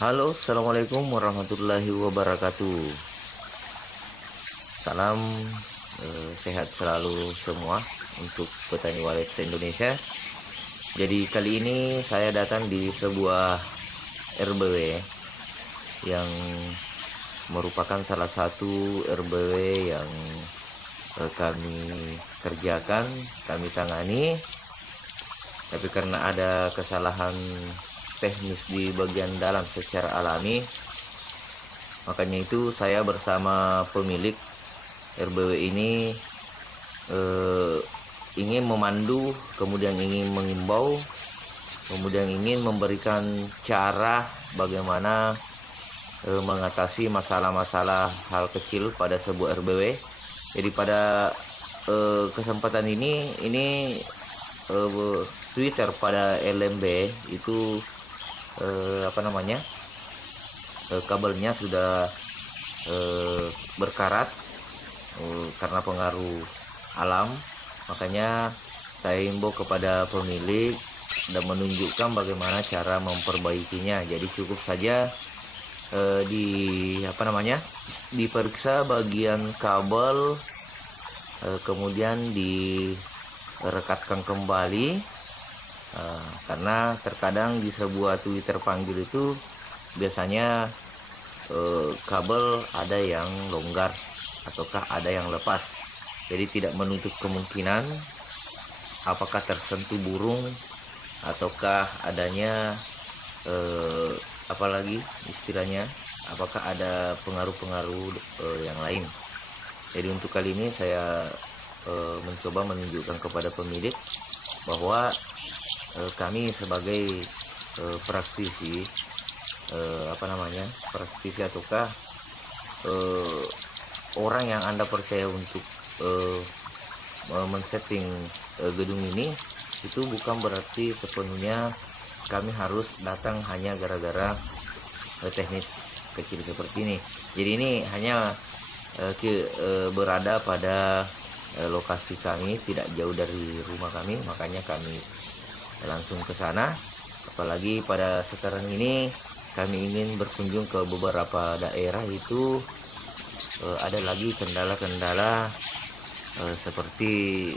Halo, assalamualaikum warahmatullahi wabarakatuh. Salam sehat selalu semua untuk petani walet se-Indonesia. Jadi kali ini saya datang di sebuah RBW yang merupakan salah satu RBW yang kami kerjakan, kami tangani. Tapi karena ada kesalahan teknis di bagian dalam secara alami, makanya itu saya bersama pemilik RBW ini ingin memandu, kemudian ingin mengimbau, kemudian ingin memberikan cara bagaimana mengatasi masalah-masalah hal kecil pada sebuah RBW. Jadi pada kesempatan ini Twitter pada LMB itu kabelnya sudah berkarat karena pengaruh alam. Makanya saya himbau kepada pemilik dan menunjukkan bagaimana cara memperbaikinya. Jadi cukup saja diperiksa bagian kabel, kemudian direkatkan kembali. Karena terkadang di sebuah Twitter panggil itu biasanya kabel ada yang longgar ataukah ada yang lepas, jadi tidak menutup kemungkinan apakah tersentuh burung ataukah adanya apalagi istilahnya, apakah ada pengaruh-pengaruh yang lain. Jadi untuk kali ini saya mencoba menunjukkan kepada pemilik bahwa kami sebagai praktisi ataukah orang yang Anda percaya untuk men-setting gedung ini, itu bukan berarti sepenuhnya kami harus datang hanya gara-gara teknis kecil seperti ini. Jadi ini hanya berada pada lokasi kami, tidak jauh dari rumah kami, makanya kami langsung ke sana. Apalagi pada sekarang ini kami ingin berkunjung ke beberapa daerah, itu ada lagi kendala-kendala seperti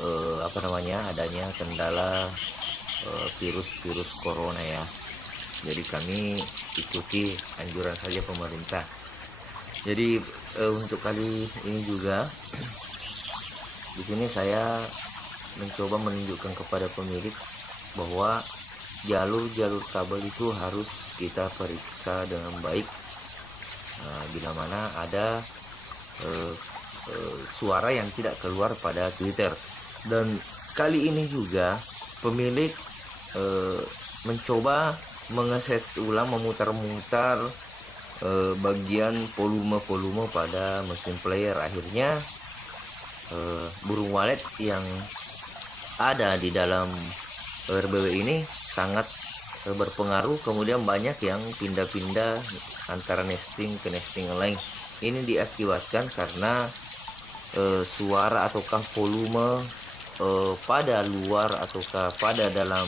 adanya kendala virus corona ya. Jadi kami ikuti anjuran saja pemerintah. Jadi untuk kali ini juga di sini saya mencoba menunjukkan kepada pemilik bahwa jalur-jalur kabel itu harus kita periksa dengan baik. Bila mana ada suara yang tidak keluar pada Twitter. Dan kali ini juga pemilik mencoba mengeset ulang, memutar-mutar bagian volume pada mesin player. Akhirnya burung walet yang ada di dalam RBW ini sangat berpengaruh, kemudian banyak yang pindah-pindah antara nesting ke nesting lain. Ini diakibatkan karena suara ataukah volume pada luar ataukah pada dalam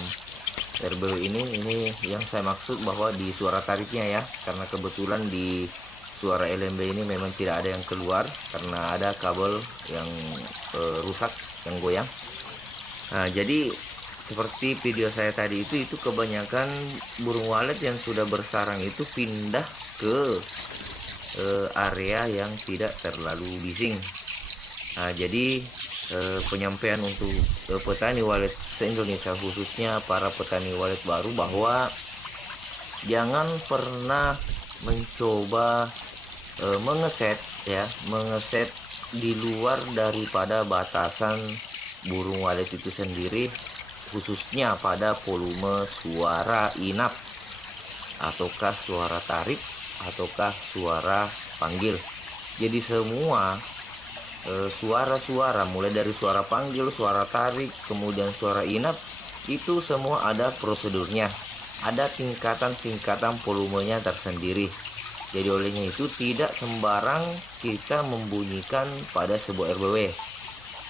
RBW ini yang saya maksud bahwa di suara tariknya ya, karena kebetulan di suara LMB ini memang tidak ada yang keluar karena ada kabel yang rusak, yang goyang. Nah, jadi seperti video saya tadi itu kebanyakan burung walet yang sudah bersarang itu pindah ke area yang tidak terlalu bising. Nah, jadi penyampaian untuk petani walet se-Indonesia, khususnya para petani walet baru, bahwa jangan pernah mencoba mengeset di luar daripada batasan burung walet itu sendiri, khususnya pada volume suara inap ataukah suara tarik ataukah suara panggil. Jadi semua suara-suara mulai dari suara panggil, suara tarik, kemudian suara inap, itu semua ada prosedurnya, ada tingkatan-tingkatan volumenya tersendiri. Jadi olehnya itu tidak sembarang kita membunyikan pada sebuah RBW.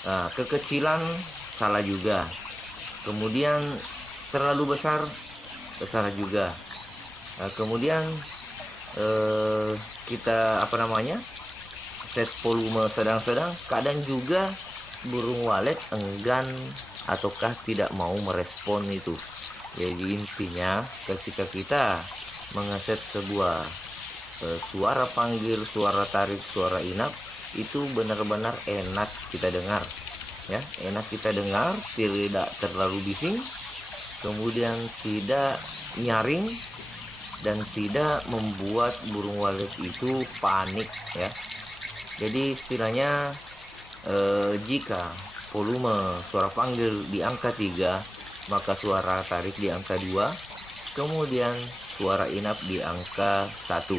Nah, kekecilan salah juga, kemudian terlalu besar salah juga. Kemudian kita set volume sedang-sedang. Kadang juga burung walet enggan ataukah tidak mau merespon itu. Jadi intinya ketika kita mengeset sebuah suara panggil, suara tarik, suara inap, itu benar-benar enak kita dengar ya, enak kita dengar, tidak terlalu bising, kemudian tidak nyaring, dan tidak membuat burung walet itu panik ya. Jadi istilahnya jika volume suara panggil di angka 3, maka suara tarik di angka 2, kemudian suara inap di angka 1.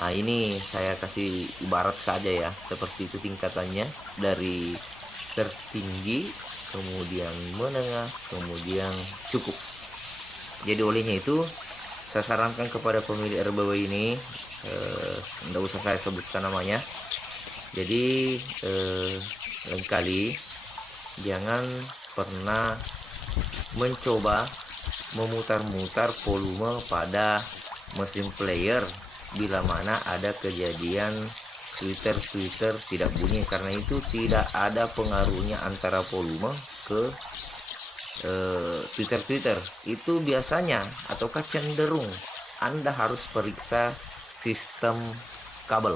Nah, ini saya kasih ibarat saja ya, seperti itu tingkatannya, dari tertinggi, kemudian menengah, kemudian cukup. Jadi olehnya itu saya sarankan kepada pemilik RBW ini, tidak usah saya sebutkan namanya. Jadi lain kali jangan pernah mencoba memutar-mutar volume pada mesin player bila mana ada kejadian Twitter tidak bunyi, karena itu tidak ada pengaruhnya antara volume ke Twitter itu biasanya ataukah cenderung Anda harus periksa sistem kabel.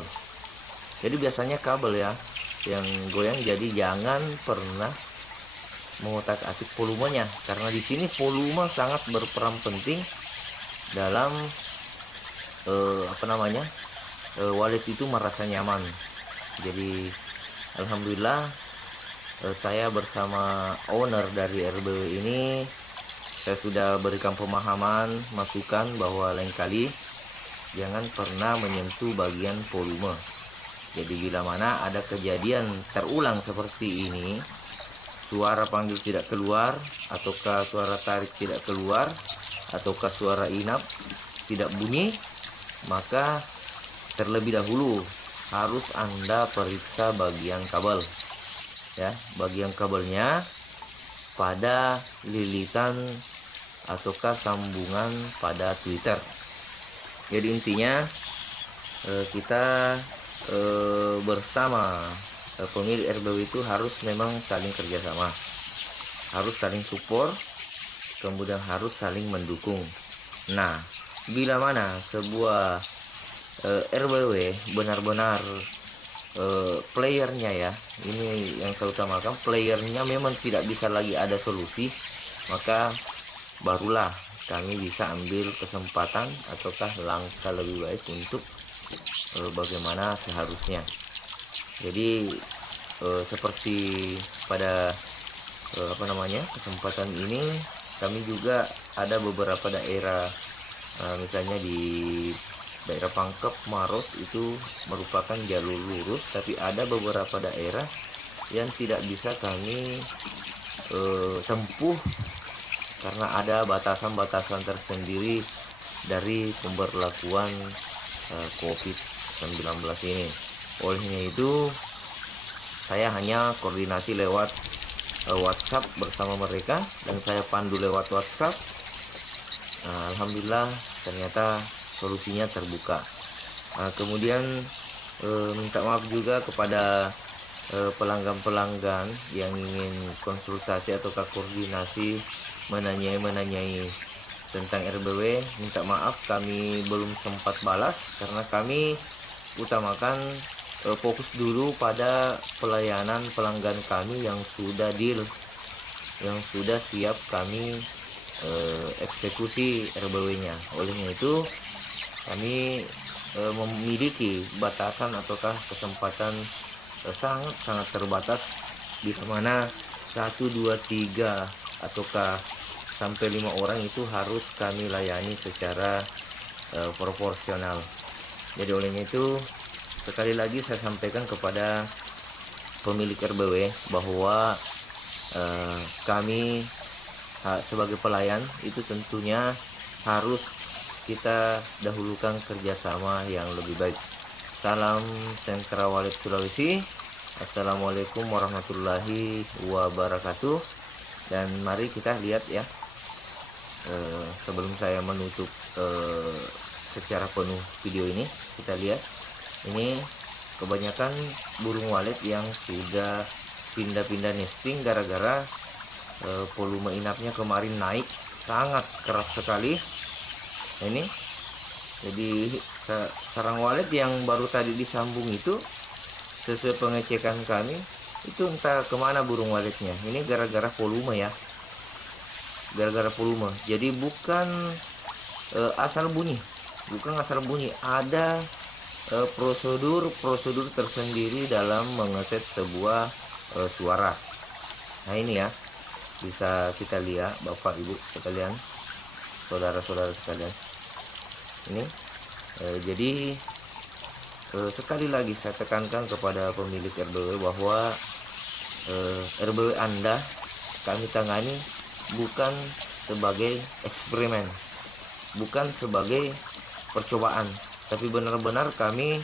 Jadi biasanya kabel ya yang goyang, jadi jangan pernah mengotak-atik volumenya, karena di sini volume sangat berperan penting dalam walet itu merasa nyaman. Jadi alhamdulillah saya bersama owner dari RBW ini, saya sudah berikan pemahaman, masukan bahwa lain kali jangan pernah menyentuh bagian volume. Jadi bila mana ada kejadian terulang seperti ini, suara panggil tidak keluar, ataukah suara tarik tidak keluar, ataukah suara inap tidak bunyi, maka terlebih dahulu harus Anda periksa bagian kabel ya, bagian kabelnya pada lilitan ataukah sambungan pada Twitter. Jadi intinya kita bersama pemilik RBW itu harus memang saling kerjasama, harus saling support, kemudian harus saling mendukung. Nah, bila mana sebuah RBW benar-benar playernya ya, ini yang saya utamakan, playernya memang tidak bisa lagi ada solusi, maka barulah kami bisa ambil kesempatan ataukah langkah lebih baik untuk bagaimana seharusnya. Jadi seperti pada kesempatan ini kami juga ada beberapa daerah, misalnya di daerah Pangkep, Maros itu merupakan jalur lurus, tapi ada beberapa daerah yang tidak bisa kami tempuh karena ada batasan-batasan tersendiri dari pemberlakuan COVID-19 ini. Olehnya itu saya hanya koordinasi lewat WhatsApp bersama mereka, dan saya pandu lewat WhatsApp. Alhamdulillah ternyata solusinya terbuka. Kemudian minta maaf juga kepada pelanggan-pelanggan yang ingin konsultasi atau koordinasi menanyai tentang RBW. Minta maaf kami belum sempat balas karena kami utamakan fokus dulu pada pelayanan pelanggan kami yang sudah deal, yang sudah siap kami eksekusi RBW-nya. Olehnya itu kami memiliki batasan ataukah kesempatan sangat terbatas, di mana 1, 2, 3 ataukah sampai 5 orang itu harus kami layani secara proporsional. Jadi olehnya itu sekali lagi saya sampaikan kepada pemilik RBW bahwa kami sebagai pelayan itu tentunya harus kita dahulukan kerjasama yang lebih baik. Salam Sentra Walet Sulawesi. Assalamualaikum warahmatullahi wabarakatuh. Dan mari kita lihat ya, sebelum saya menutup secara penuh video ini. Kita lihat ini kebanyakan burung walet yang sudah pindah-pindah nesting gara-gara volume inapnya kemarin naik sangat keras sekali. Ini jadi sarang walet yang baru tadi disambung itu, sesuai pengecekan kami, itu entah kemana burung waletnya. Ini gara-gara volume ya, gara-gara volume. Jadi bukan asal bunyi, ada prosedur tersendiri dalam mengeset sebuah suara. Nah ini ya, bisa kita lihat Bapak Ibu sekalian, saudara-saudara sekalian. Ini jadi sekali lagi saya tekankan kepada pemilik RBW bahwa RBW Anda kami tangani bukan sebagai eksperimen, bukan sebagai percobaan, tapi benar-benar kami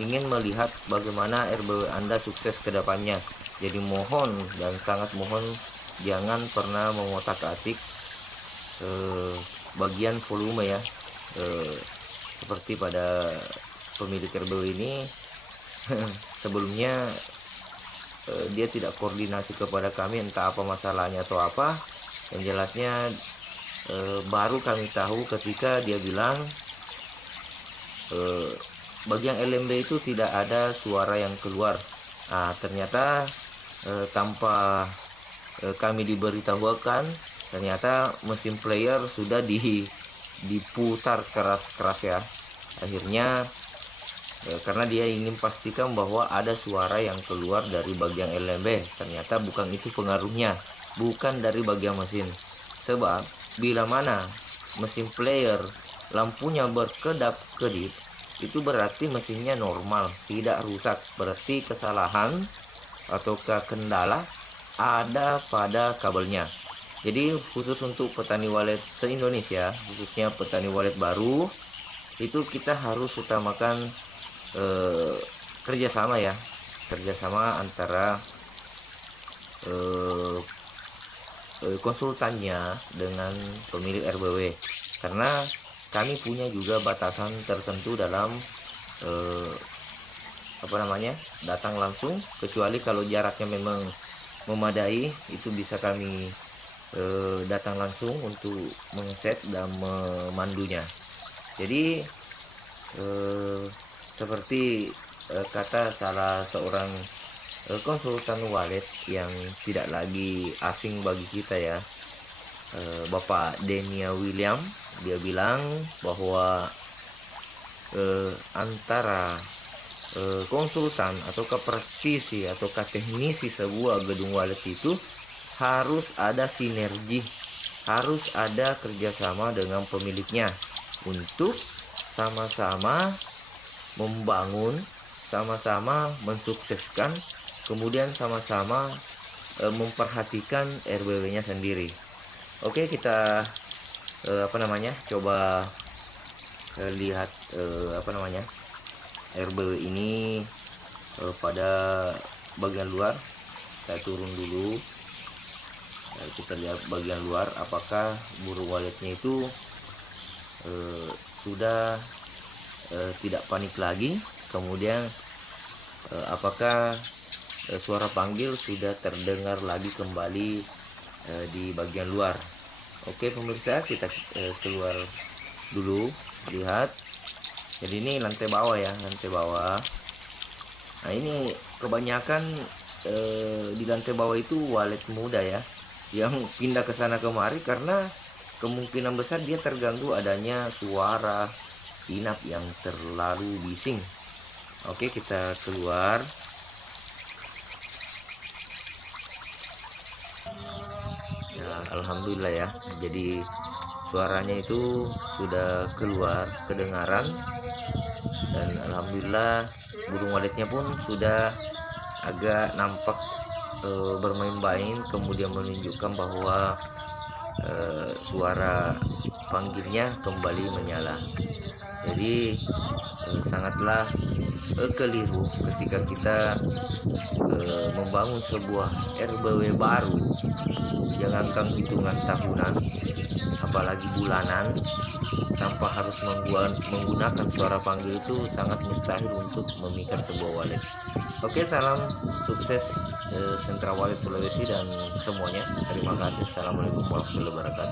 ingin melihat bagaimana RBW Anda sukses ke depannya. Jadi mohon dan sangat mohon jangan pernah mengotak-atik bagian volume ya, seperti pada pemilik RBW ini. Sebelumnya dia tidak koordinasi kepada kami, entah apa masalahnya atau apa. Yang jelasnya baru kami tahu ketika dia bilang bagian LMB itu tidak ada suara yang keluar. Nah, ternyata tanpa kami diberitahukan, ternyata mesin player sudah diputar keras-keras ya. Akhirnya karena dia ingin pastikan bahwa ada suara yang keluar dari bagian LMB, ternyata bukan itu pengaruhnya, bukan dari bagian mesin. Sebab bila mana mesin player lampunya berkedap-kedip, itu berarti mesinnya normal, tidak rusak. Berarti kesalahan ataukah kendala ada pada kabelnya. Jadi khusus untuk petani walet se-Indonesia, khususnya petani walet baru, itu kita harus utamakan kerjasama ya, kerjasama antara konsultannya dengan pemilik RBW, karena kami punya juga batasan tertentu dalam datang langsung, kecuali kalau jaraknya memang memadai, itu bisa kami datang langsung untuk mengeset dan memandunya. Jadi seperti kata salah seorang konsultan walet yang tidak lagi asing bagi kita ya, Bapak Denia William, dia bilang bahwa antara konsultan atau praktisi atau teknisi sebuah gedung walet itu harus ada sinergi, harus ada kerjasama dengan pemiliknya untuk sama-sama membangun, sama-sama mensukseskan, kemudian sama-sama memperhatikan RBW-nya sendiri. Oke, kita coba lihat RBW ini pada bagian luar. Saya turun dulu, kita lihat bagian luar apakah burung waletnya itu sudah tidak panik lagi, kemudian apakah suara panggil sudah terdengar lagi kembali di bagian luar. Oke pemirsa, kita keluar dulu, lihat. Jadi ini lantai bawah ya, lantai bawah. Nah ini kebanyakan di lantai bawah itu walet muda ya, yang pindah ke sana kemari karena kemungkinan besar dia terganggu adanya suara inap yang terlalu bising. Oke, kita keluar. Ya, alhamdulillah ya. Jadi suaranya itu sudah keluar, kedengaran, dan alhamdulillah burung waletnya pun sudah agak nampak bermain-main, kemudian menunjukkan bahwa suara panggilnya kembali menyala. Jadi sangatlah keliru ketika kita membangun sebuah RBW baru, jangankan hitungan tahunan, apalagi bulanan, tanpa harus menggunakan suara panggil itu sangat mustahil untuk memikat sebuah wallet. Oke, salam sukses Sentra Wallet Sulawesi dan semuanya. Terima kasih. Assalamualaikum warahmatullahi wabarakatuh.